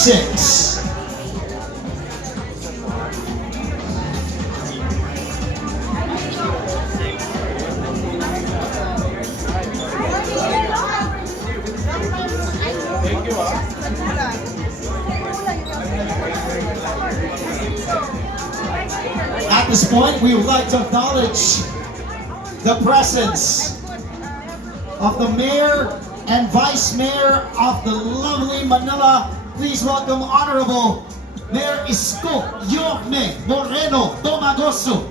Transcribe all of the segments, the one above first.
A6. At this point, we would like to acknowledge the presence of the Mayor and Vice Mayor of the lovely Manila. Please welcome Honorable Mayor Isko Yorme Moreno Domagoso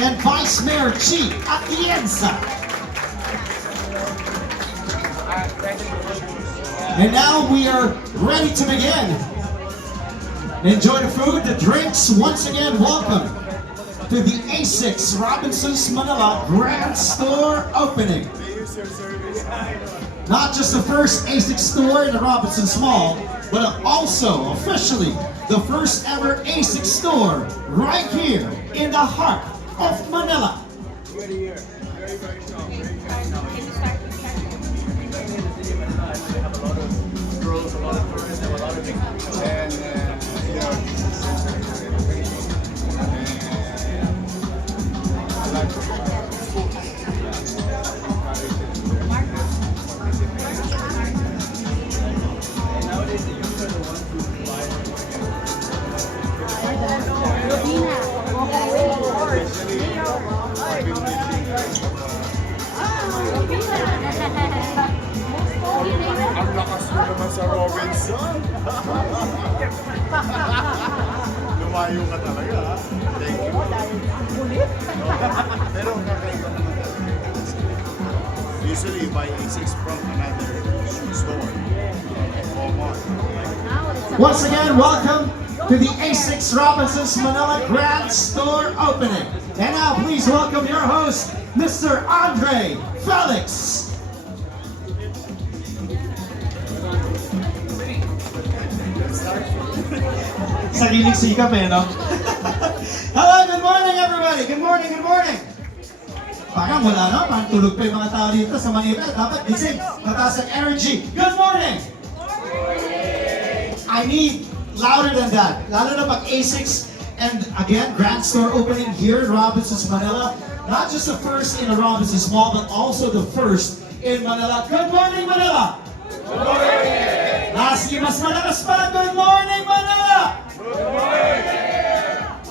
and Vice Mayor Chi Atienza. And now we are ready to begin. Enjoy the food, the drinks. Once again, welcome to the A6 Robinsons Manila Grand Store opening. Not just the first A6 store in the Robinsons Mall, but also officially the first ever A6 store right here in the heart of Manila. Ang lakas mo naman sa Robinson. Lumayo ka talaga, ha? Thank you. Pero kakaiba naman talaga. Usually you buy A6 from another shoe store. Walmart. Once again, welcome to the A6 Robinsons Manila Grand Store opening. And now please welcome your host, Mr. Andre Felix. Sariling sikap eh, no? Hello, good morning everybody! Good morning, good morning! Parang wala na, parang tulog pa yung mga tao dito sa Manila. Dapat gising, mataas ang energy. Good morning! I need louder than that. Lalo na pag A6 and again, Grand Store opening here in Robinsons, Manila. Not just the first in the Robinsons Mall, but also the first in Manila. Good morning, Manila! Good morning! Lastly, mas malakas pa, good morning, Manila! Good morning!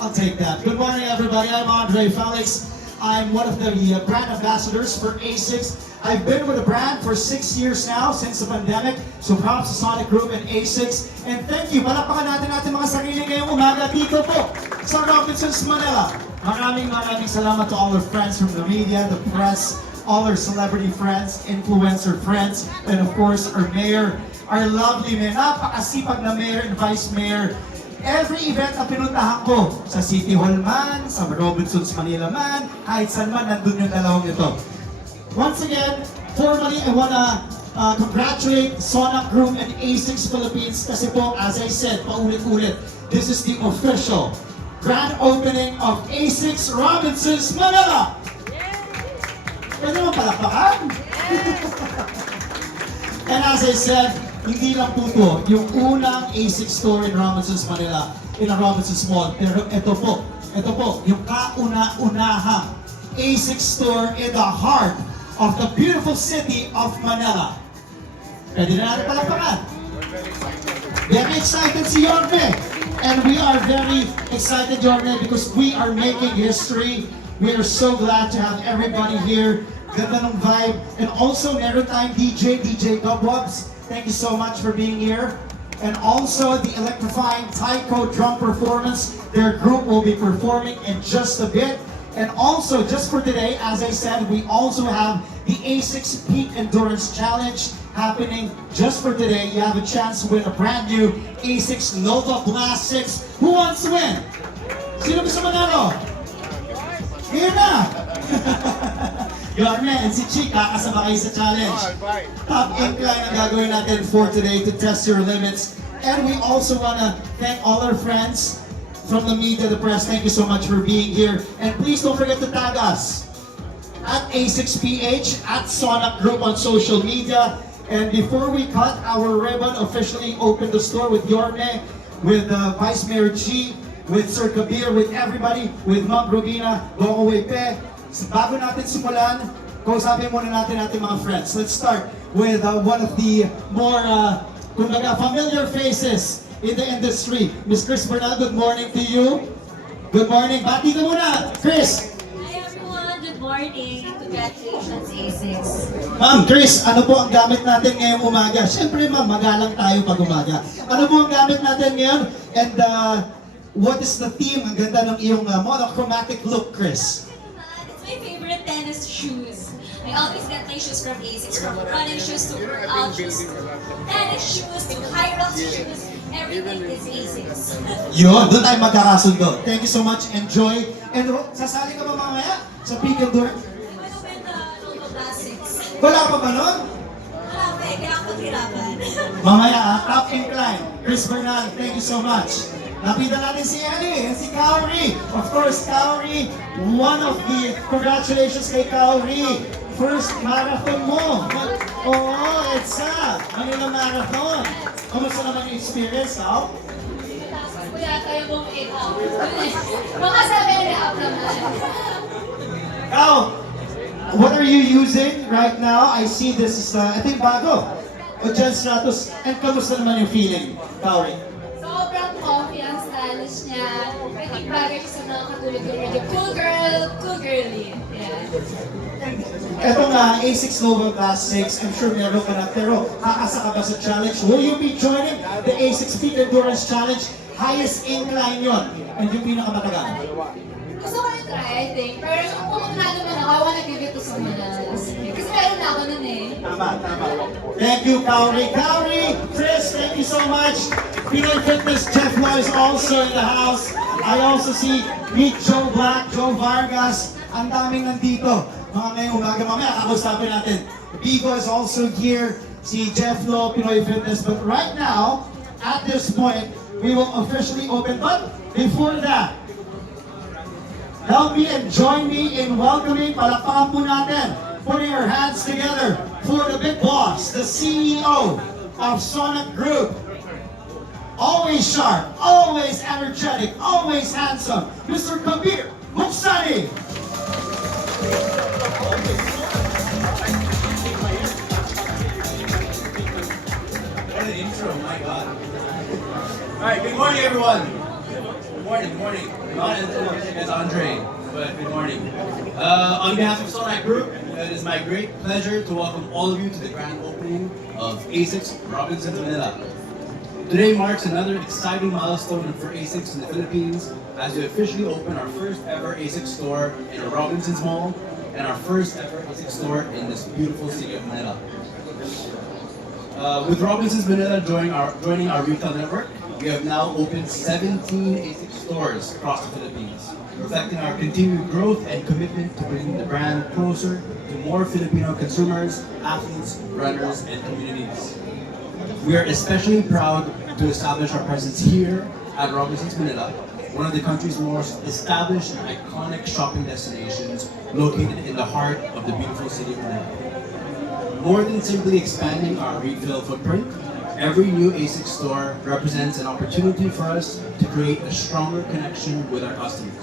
I'll take that. Good morning, everybody. I'm Andre Felix. I'm one of the brand ambassadors for A6. I've been with the brand for 6 years now since the pandemic. So props to Sonic Group and A6. And thank you. Palakpakan natin mga sarili ngayong umaga dito po sa Robinsons, Manila. Maraming salamat to all our friends from the media, the press, all our celebrity friends, influencer friends, and of course our mayor, our lovely mayor, napakasipag na mayor and vice mayor. Every event na pinuntahan ko, sa City Hall man, sa Robinsons Manila man, kahit saan man, nandun yung dalawang ito. Once again, formally, I wanna congratulate Sonic Group and A6 Philippines kasi po, as I said, paulit-ulit, this is the official grand opening of A6 Robinsons Manila! Pwede naman palakpakan? And as I said, hindi lang po ito yung unang A6 store in Robinsons Manila, in a Robinsons Mall. Pero ito po, yung kauna-unahang A6 store in the heart of the beautiful city of Manila. Pwede na natin palakpakan. Very excited si Yorme. And we are very excited, Yorme, because we are making history. We are so glad to have everybody here. Ganda ng vibe. And also, meron tayong DJ Gobwabs. Thank you so much for being here. And also, the electrifying Taiko drum performance. Their group will be performing in just a bit. And also, just for today, as I said, we also have the A6 Peak Endurance Challenge happening just for today. You have a chance to win a brand new A6 Nova Blast 6. Who wants to win? Sino gusto manalo? Here na! Yorme and si Chika kasama kayo sa challenge. Top incline ang gagawin natin for today to test your limits. And we also want to thank all our friends from the media, the press. Thank you so much for being here. And please don't forget to tag us at A6PH, at Sonic Group on social media. And before we cut our ribbon, officially open the store with Yorme, with Vice Mayor G, with Sir Kabir, with everybody, with Ma'am Robina, Gogo Wepe. Bago natin simulan, kausapin muna natin ating mga friends. Let's start with one of the more, kumbaga, familiar faces in the industry. Miss Chris Bernal, good morning to you. Good morning. Bati ka muna, Chris. Hi everyone, good morning. Congratulations, A6. Ma'am, Chris, ano po ang gamit natin ngayong umaga? Siyempre, ma'am, magalang tayo pag umaga. Ano po ang gamit natin ngayon? And what is the theme? Ang ganda ng iyong monochromatic look, Chris. It's my favorite tennis shoes. I always get my shoes from A6, from running shoes to workout shoes, to tennis shoes, to high rocks shoes. Everything is A6. Yun, doon tayo magkakasundo. Thank you so much. Enjoy. And sasali ka ba mamaya sa Peak Endurance? I'm gonna win the Loto Classics. Wala pa ba nun? Wala pa eh, kaya ako maghirapan. Mamaya, top incline. Chris Bernal, thank you so much. Napita natin si Eddie, si Kaori. Of course, Kaori, one of the congratulations kay Kaori. First marathon mo. Oo, EDSA. Manila Marathon. Kumusta naman yung experience, Kao? Kuya, tayo mong 8 hours. Mga 7.5 naman. Kao, what are you using right now? I see this is, ito yung bago. Ojan Stratus. And kamusta naman yung feeling, Kaori? Sobrang comfy ang stylish niya. I think bagay siya sa mga katulad ko medyo cool girly. Yeah. Etong A6 Nova Class 6, I'm sure meron ka na, pero kakasa ka ba sa challenge? Will you be joining the A6 Peak Endurance Challenge? Highest incline yon, and yung pinakamatagal. Gusto ko na try, I think. Pero kung manalo man ako, I wanna give it to someone else. Kasi meron na ako nun eh. Tama, tama. Thank you, Kaori. Kaori, Chris, thank you so much. Pinoy Fitness Jeff Law is also in the house. I also see Meet Joe Black, Joe Vargas. Ang daming nandito. Mga ngayong umaga, mamaya kakausapin natin. Vigo is also here. Si Jeff Law, Pinoy Fitness. But right now, at this point, we will officially open. But before that, help me and join me in welcoming, palakpakan po natin, putting our hands together for the big boss, the CEO of Sonic Group. Always sharp, always energetic, always handsome, Mr. Kabir Muksani. What an intro, my God. Alright, good morning everyone. Good morning. Not as Andre, but good morning. On behalf of Sonic Group, it is my great pleasure to welcome all of you to the grand opening of A6 Robinsons Manila. Today marks another exciting milestone for A6 in the Philippines as we officially open our first ever A6 store in a Robinsons Mall and our first ever A6 store in this beautiful city of Manila. With Robinsons Manila joining our retail network, we have now opened 17 A6 stores across the Philippines, reflecting our continued growth and commitment to bringing the brand closer to more Filipino consumers, athletes, runners, and communities. We are especially proud to establish our presence here at Robinsons Manila, one of the country's most established and iconic shopping destinations located in the heart of the beautiful city of Manila. More than simply expanding our retail footprint, every new A6 store represents an opportunity for us to create a stronger connection with our customers.